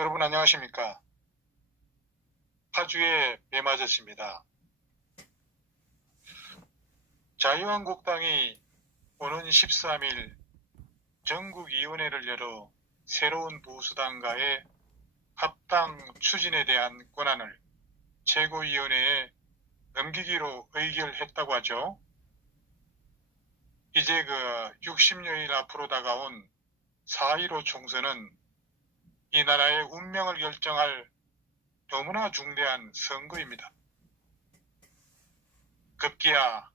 여러분 안녕하십니까? 파주의 배마저씨입니다. 자유한국당이 오는 13일 전국위원회를 열어 새로운 보수당과의 합당 추진에 대한 권한을 최고위원회에 넘기기로 의결했다고 하죠. 이제 60여일 앞으로 다가온 4.15 총선은 이 나라의 운명을 결정할 너무나 중대한 선거입니다. 급기야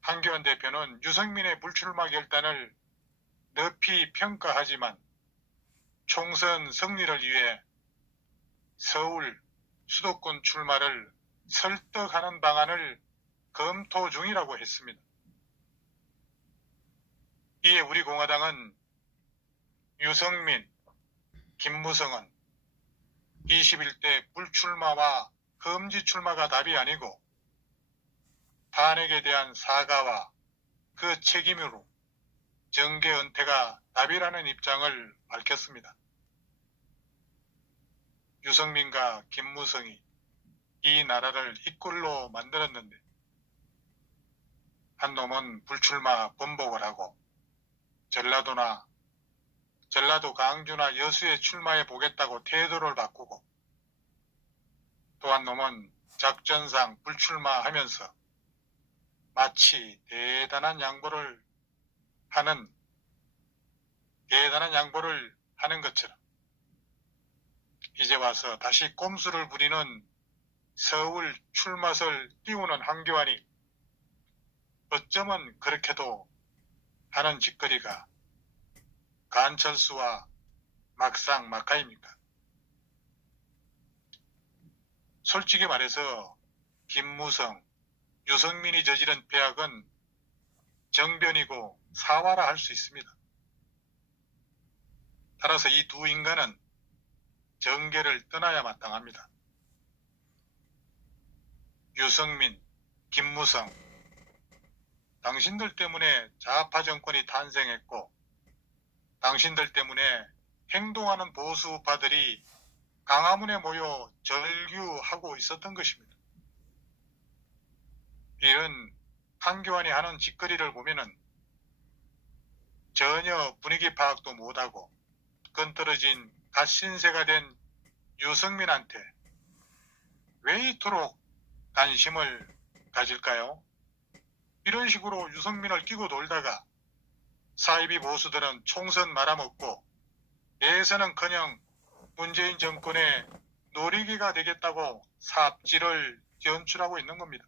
한교안 대표는 유승민의 불출마 결단을 높이 평가하지만 총선 승리를 위해 서울 수도권 출마를 설득하는 방안을 검토 중이라고 했습니다. 이에 우리 공화당은 유승민, 김무성은 21대 불출마와 금지 출마가 답이 아니고 탄핵에 대한 사과와 그 책임으로 정계 은퇴가 답이라는 입장을 밝혔습니다. 유승민과 김무성이 이 나라를 이꼴로 만들었는데 한 놈은 불출마 번복을 하고 전라도 강주나 여수에 출마해 보겠다고 태도를 바꾸고 또 한 놈은 작전상 불출마하면서 마치 대단한 양보를 하는 것처럼 이제 와서 다시 꼼수를 부리는 서울 출마설 띄우는 한교안이 어쩌면 그렇게도 하는 짓거리가 간철수와 막상막하입니까? 솔직히 말해서 김무성, 유승민이 저지른 배악은 정변이고 사화라 할 수 있습니다. 따라서 이 두 인간은 정계를 떠나야 마땅합니다. 유승민, 김무성, 당신들 때문에 좌파 정권이 탄생했고 당신들 때문에 행동하는 보수파들이 강화문에 모여 절규하고 있었던 것입니다. 이런 한교안이 하는 짓거리를 보면은 전혀 분위기 파악도 못하고 끈떨어진 갓신세가 된 유승민한테 왜 이토록 관심을 가질까요? 이런 식으로 유승민을 끼고 놀다가 사이비 보수들은 총선 말아먹고 대선은커녕 문재인 정권의 놀이기가 되겠다고 삽질을 연출하고 있는 겁니다.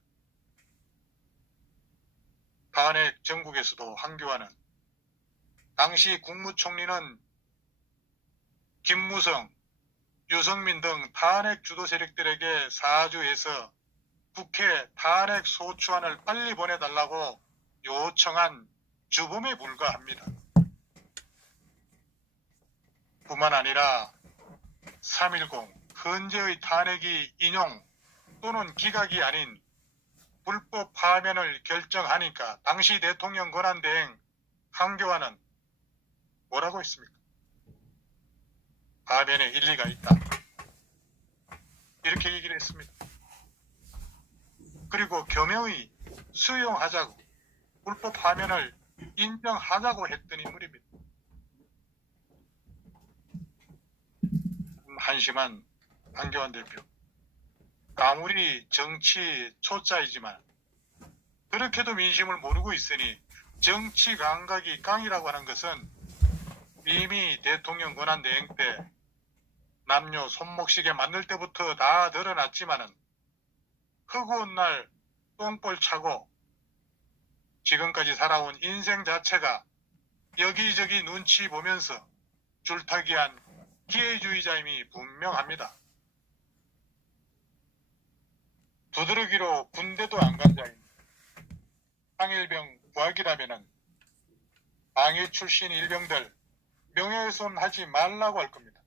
탄핵 전국에서도 한교안은 당시 국무총리는 김무성, 유승민 등 탄핵 주도 세력들에게 사주해서 국회 탄핵 소추안을 빨리 보내달라고 요청한 주범에 불과합니다. 뿐만 아니라 3.10 헌재의 탄핵이 인용 또는 기각이 아닌 불법 파면을 결정하니까 당시 대통령 권한대행 한교안은 뭐라고 했습니까? 파면에 일리가 있다. 이렇게 얘기를 했습니다. 그리고 겸허히 수용하자고 불법 파면을 인정하자고 했던 인물입니다. 한심한 한교안 대표. 아무리 정치 초짜이지만 그렇게도 민심을 모르고 있으니 정치 감각이 깡이라고 하는 것은 이미 대통령 권한대행 때 남녀 손목시계 만들 때부터 다 드러났지만은 허구한 날 똥볼 차고 지금까지 살아온 인생 자체가 여기저기 눈치 보면서 줄타기한 기회주의자임이 분명합니다. 두드러기로 군대도 안 간 자입니다. 항일병 부학이라면은 방위 출신 일병들 명예훼손 하지 말라고 할 겁니다.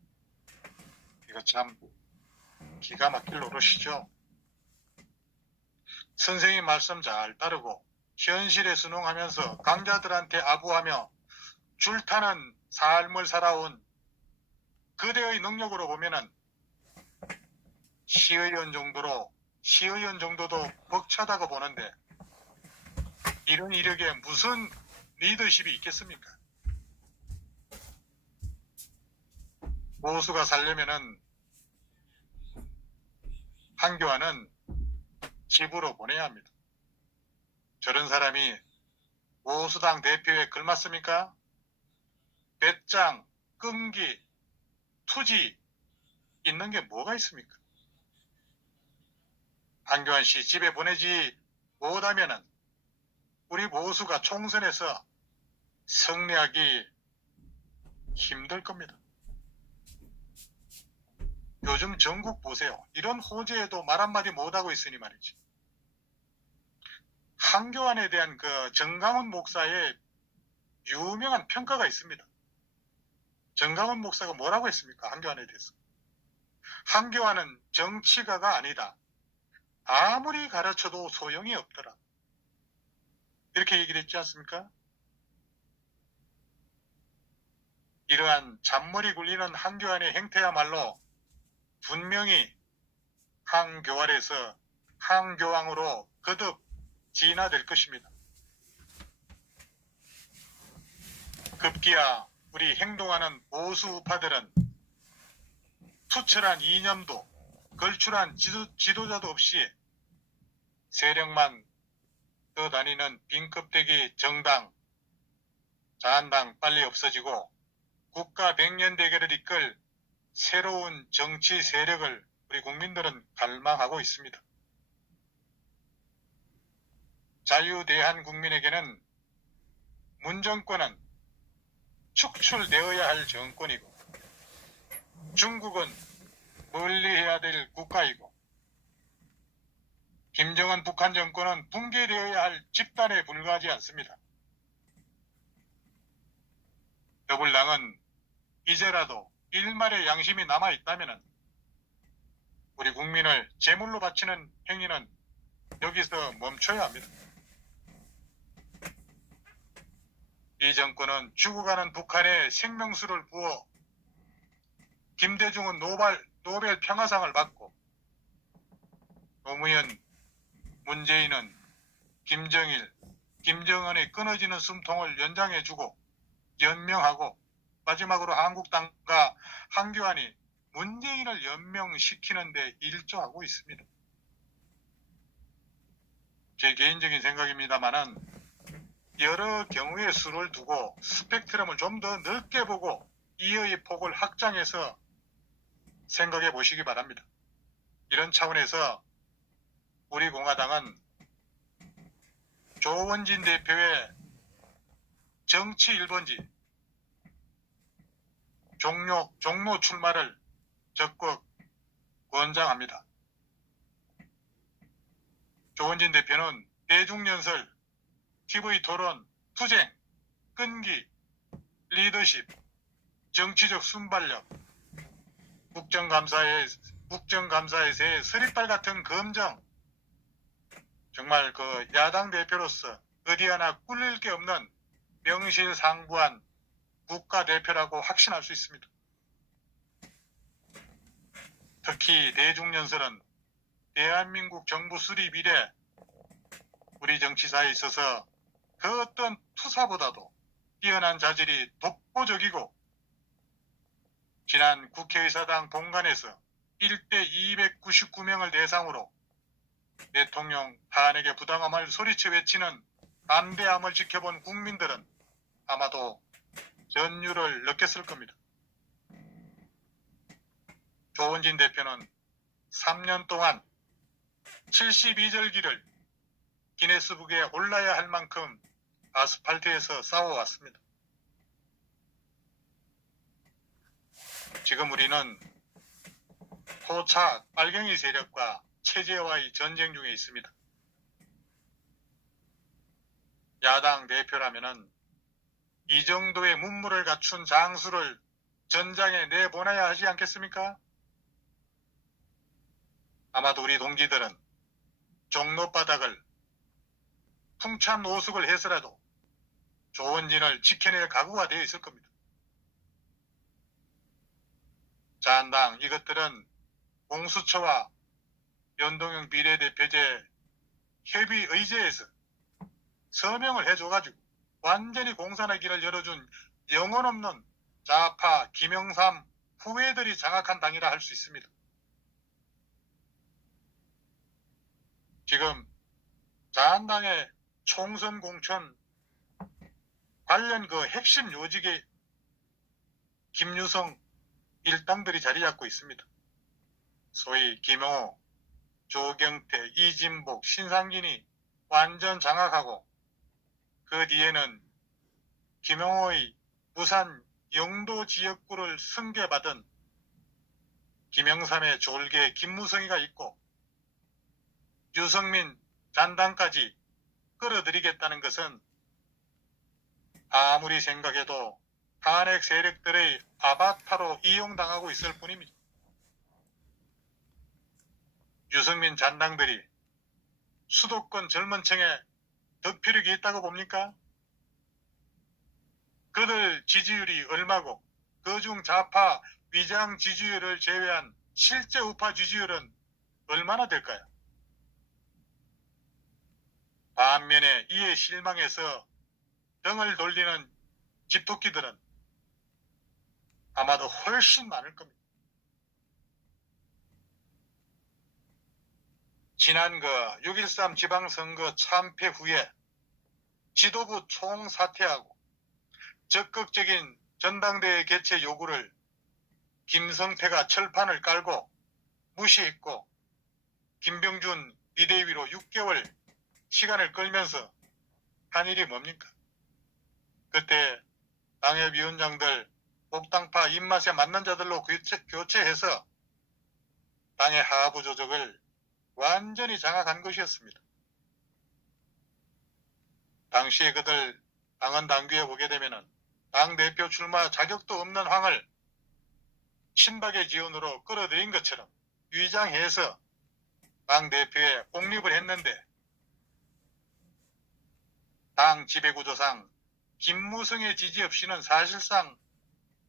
이거 참 기가 막힐 노릇이죠. 선생님 말씀 잘 따르고 현실에 순응하면서 강자들한테 아부하며 줄타는 삶을 살아온 그대의 능력으로 보면은 시의원 정도도 벅차다고 보는데 이런 이력에 무슨 리더십이 있겠습니까? 보수가 살려면은 한교안은 집으로 보내야 합니다. 저런 사람이 보수당 대표에 걸맞습니까? 배짱, 끈기, 투지 있는 게 뭐가 있습니까? 한교안 씨 집에 보내지 못하면은 우리 보수가 총선에서 승리하기 힘들 겁니다. 요즘 전국 보세요. 이런 호재에도 말 한마디 못하고 있으니 말이지. 한교안에 대한 그 정강훈 목사의 유명한 평가가 있습니다. 정강훈 목사가 뭐라고 했습니까? 한교안에 대해서. 한교안은 정치가가 아니다. 아무리 가르쳐도 소용이 없더라. 이렇게 얘기를 했지 않습니까? 이러한 잔머리 굴리는 한교안의 행태야말로 분명히 한교안에서 한교왕으로 거듭 진화될 것입니다. 급기야 우리 행동하는 보수 우파들은 투철한 이념도 걸출한 지도자도 없이 세력만 떠다니는 빈껍데기 정당, 자한당 빨리 없어지고 국가 백년 대계를 이끌 새로운 정치 세력을 우리 국민들은 갈망하고 있습니다. 자유대한국민에게는 문정권은 축출되어야 할 정권이고 중국은 멀리해야 될 국가이고 김정은 북한 정권은 붕괴되어야 할 집단에 불과하지 않습니다. 더불당은 이제라도 일말의 양심이 남아있다면 우리 국민을 제물로 바치는 행위는 여기서 멈춰야 합니다. 이 정권은 죽어가는 북한에 생명수를 부어 김대중은 노벨 평화상을 받고 노무현, 문재인은 김정일, 김정은의 끊어지는 숨통을 연장해주고 연명하고 마지막으로 한국당과 한교안이 문재인을 연명시키는 데 일조하고 있습니다. 제 개인적인 생각입니다만은 여러 경우의 수를 두고 스펙트럼을 좀 더 넓게 보고 이의 폭을 확장해서 생각해 보시기 바랍니다. 이런 차원에서 우리 공화당은 조원진 대표의 정치 1번지 종로 출마를 적극 권장합니다. 조원진 대표는 대중연설, TV토론, 투쟁, 끈기, 리더십, 정치적 순발력, 국정감사에서의 서리빨 같은 검정, 정말 그 야당 대표로서 어디 하나 꿀릴 게 없는 명실상부한 국가대표라고 확신할 수 있습니다. 특히 대중연설은 대한민국 정부 수립 이래 우리 정치사에 있어서 그 어떤 투사보다도 뛰어난 자질이 독보적이고 지난 국회의사당 본관에서 1대 299명을 대상으로 대통령 탄핵의 부당함을 소리쳐 외치는 담대함을 지켜본 국민들은 아마도 전율을 느꼈을 겁니다. 조원진 대표는 3년 동안 72절기를 기네스북에 올라야 할 만큼 아스팔트에서 싸워왔습니다. 지금 우리는 포착 빨갱이 세력과 체제와의 전쟁 중에 있습니다. 야당 대표라면은 이 정도의 문물을 갖춘 장수를 전장에 내보내야 하지 않겠습니까? 아마도 우리 동지들은 종로바닥을 풍찬 노숙을 해서라도 조원진을 지켜낼 각오가 되어 있을 겁니다. 자한당 이것들은 공수처와 연동형 비례대표제 협의의제에서 서명을 해줘가지고 완전히 공산의 길을 열어준 영혼 없는 좌파 김영삼 후예들이 장악한 당이라 할 수 있습니다. 지금 자한당의 총선 공천 관련 그 핵심 요직에 김유성 일당들이 자리 잡고 있습니다. 소위 김영호, 조경태, 이진복, 신상진이 완전 장악하고 그 뒤에는 김영호의 부산 영도 지역구를 승계받은 김영삼의 졸개 김무성이가 있고 유승민 잔당까지 끌어들이겠다는 것은 아무리 생각해도 탄핵 세력들의 아바타로 이용당하고 있을 뿐입니다. 유승민 잔당들이 수도권 젊은 층에 득표력이 있다고 봅니까? 그들 지지율이 얼마고 그중 좌파 위장 지지율을 제외한 실제 우파 지지율은 얼마나 될까요? 반면에 이에 실망해서 등을 돌리는 집토끼들은 아마도 훨씬 많을 겁니다. 지난 6.13 지방선거 참패 후에 지도부 총사퇴하고 적극적인 전당대회 개최 요구를 김성태가 철판을 깔고 무시했고 김병준 비대위로 6개월 시간을 끌면서 한 일이 뭡니까? 그때 당협위원장들 복당파 입맛에 맞는 자들로 교체해서 당의 하부 조직을 완전히 장악한 것이었습니다. 당시에 그들 당헌 당규에 보게 되면은 당대표 출마 자격도 없는 황을 친박의 지원으로 끌어들인 것처럼 위장해서 당대표에 공립을 했는데 당 지배구조상 김무성의 지지 없이는 사실상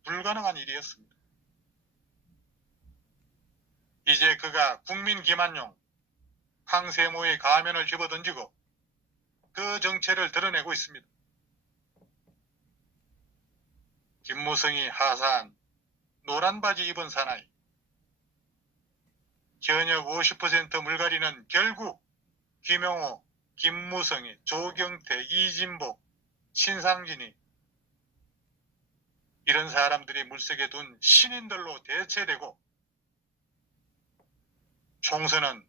불가능한 일이었습니다. 이제 그가 국민 기만용 황세모의 가면을 집어던지고 그 정체를 드러내고 있습니다. 김무성이 하사한 노란 바지 입은 사나이, 현역 50% 물갈이는 결국 김영호, 김무성이, 조경태, 이진복, 신상진이 이런 사람들이 물색에 둔 신인들로 대체되고 총선은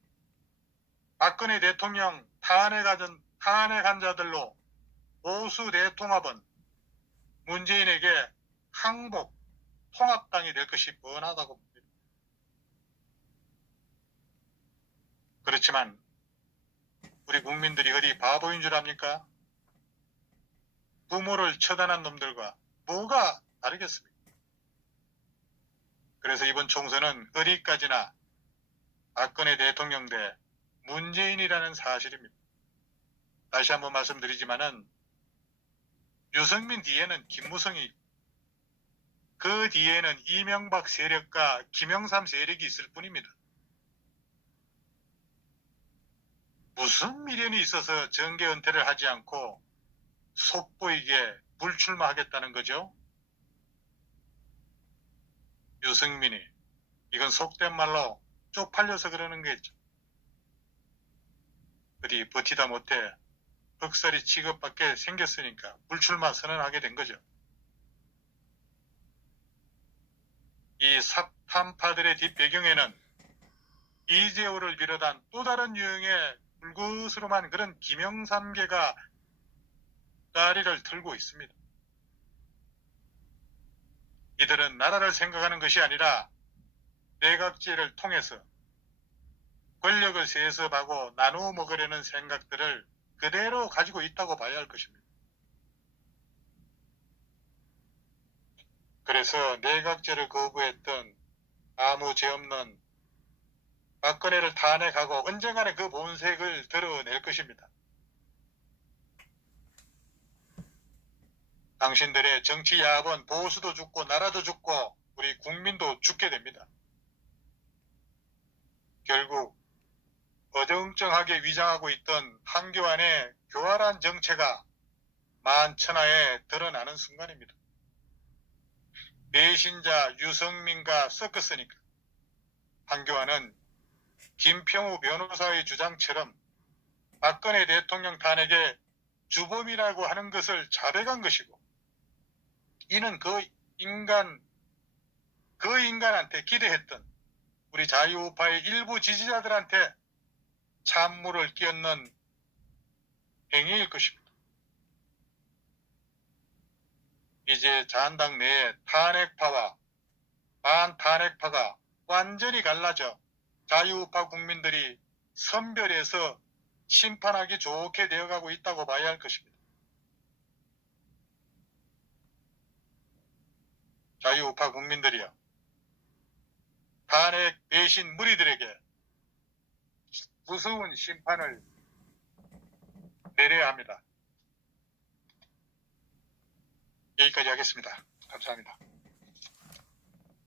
박근혜 대통령 탄핵한 자들로 보수 대통합은 문재인에게 항복 통합당이 될 것이 뻔하다고 봅니다. 그렇지만 우리 국민들이 어디 바보인 줄 압니까? 부모를 처단한 놈들과 뭐가 다르겠습니까? 그래서 이번 총선은 어디까지나 박근혜 대통령 대 문재인이라는 사실입니다. 다시 한번 말씀드리지만은 유승민 뒤에는 김무성이, 그 뒤에는 이명박 세력과 김영삼 세력이 있을 뿐입니다. 무슨 미련이 있어서 정계 은퇴를 하지 않고 속보이게 불출마하겠다는 거죠? 유승민이, 이건 속된 말로 쪽팔려서 그러는 거겠죠. 어디 버티다 못해 흑살이 취급받게 생겼으니까 불출마 선언하게 된 거죠. 이 사탄파들의 뒷배경에는 이재호를 비롯한 또 다른 유형의 불구스름한 그런 김영삼계가 다리를 틀고 있습니다. 이들은 나라를 생각하는 것이 아니라 내각제를 통해서 권력을 세습하고 나누어 먹으려는 생각들을 그대로 가지고 있다고 봐야 할 것입니다. 그래서 내각제를 거부했던 아무 죄 없는 박근혜를 탄핵하고 언젠가는 그 본색을 드러낼 것입니다. 당신들의 정치 야합은 보수도 죽고 나라도 죽고 우리 국민도 죽게 됩니다. 결국 어정쩡하게 위장하고 있던 한교안의 교활한 정체가 만천하에 드러나는 순간입니다. 배신자 유성민과 섞었으니까 한교안은 김평우 변호사의 주장처럼 박근혜 대통령 탄핵의 주범이라고 하는 것을 자백한 것이고, 이는 그 인간한테 기대했던 우리 자유우파의 일부 지지자들한테 찬물을 끼얹는 행위일 것입니다. 이제 자한당 내에 탄핵파와 반탄핵파가 완전히 갈라져 자유우파 국민들이 선별해서 심판하기 좋게 되어가고 있다고 봐야 할 것입니다. 자유우파 국민들이요, 탄핵 배신 무리들에게 무서운 심판을 내려야 합니다. 여기까지 하겠습니다. 감사합니다.